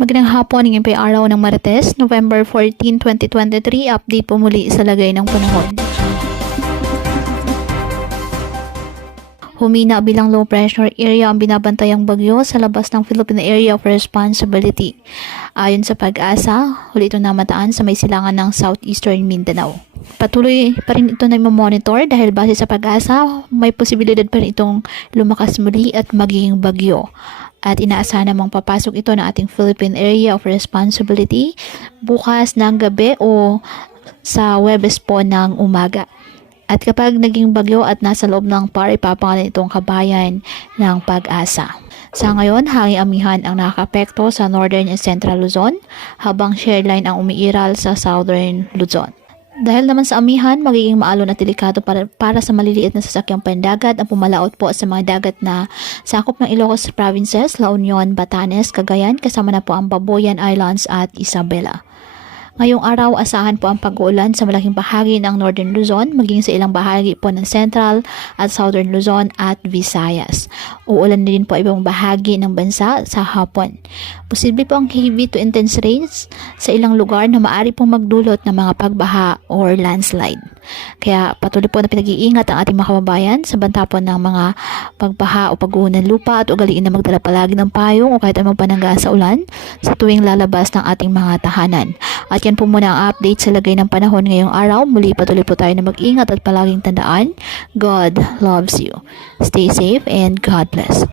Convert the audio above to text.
Magandang hapon, ngayon po ay araw ng Martes, November 14, 2023. Update po muli sa lagay ng panahon. Humina bilang low pressure area ang binabantayang bagyo sa labas ng Philippine Area of Responsibility. Ayon sa Pag-asa, huli itong namataan sa may silangan ng Southeastern Mindanao. Patuloy pa rin ito na monitor dahil base sa Pag-asa, may posibilidad pa rin itong lumakas muli at magiging bagyo. At inaasahan namang papasok ito ng ating Philippine Area of Responsibility bukas ng gabi o sa Huwebes po ng umaga. At kapag naging bagyo at nasa loob ng PAR, ipapangalan itong kabayan ng Pag-asa. Sa ngayon, hanging amihan ang nakakapekto sa Northern and Central Luzon, habang shear line ang umiiral sa Southern Luzon. Dahil naman sa amihan, magiging maalon at delikado para sa maliliit na sasakyang pandagat ang pumalaot po sa mga dagat na sakop ng Ilocos Provinces, La Union, Batanes, Cagayan, kasama na po ang Babuyan Islands at Isabela. Ngayong araw, asahan po ang pag-uulan sa malaking bahagi ng Northern Luzon, maging sa ilang bahagi po ng Central at Southern Luzon at Visayas. Uulan din po ibang bahagi ng bansa sa hapon. Posible po ang heavy to intense rains sa ilang lugar na maaari pong magdulot ng mga pagbaha or landslide. Kaya patuloy po na pinag-iingat ang ating mga kababayan sa banta po ng mga pagbaha o pagguho ng lupa at ugaliin na magdala palagi ng payong o kahit anong panangga sa ulan sa tuwing lalabas ng ating mga tahanan. At yan po muna ang update sa lagay ng panahon ngayong araw. Muli patuloy po tayo na mag-ingat at palaging tandaan, God loves you. Stay safe and God bless.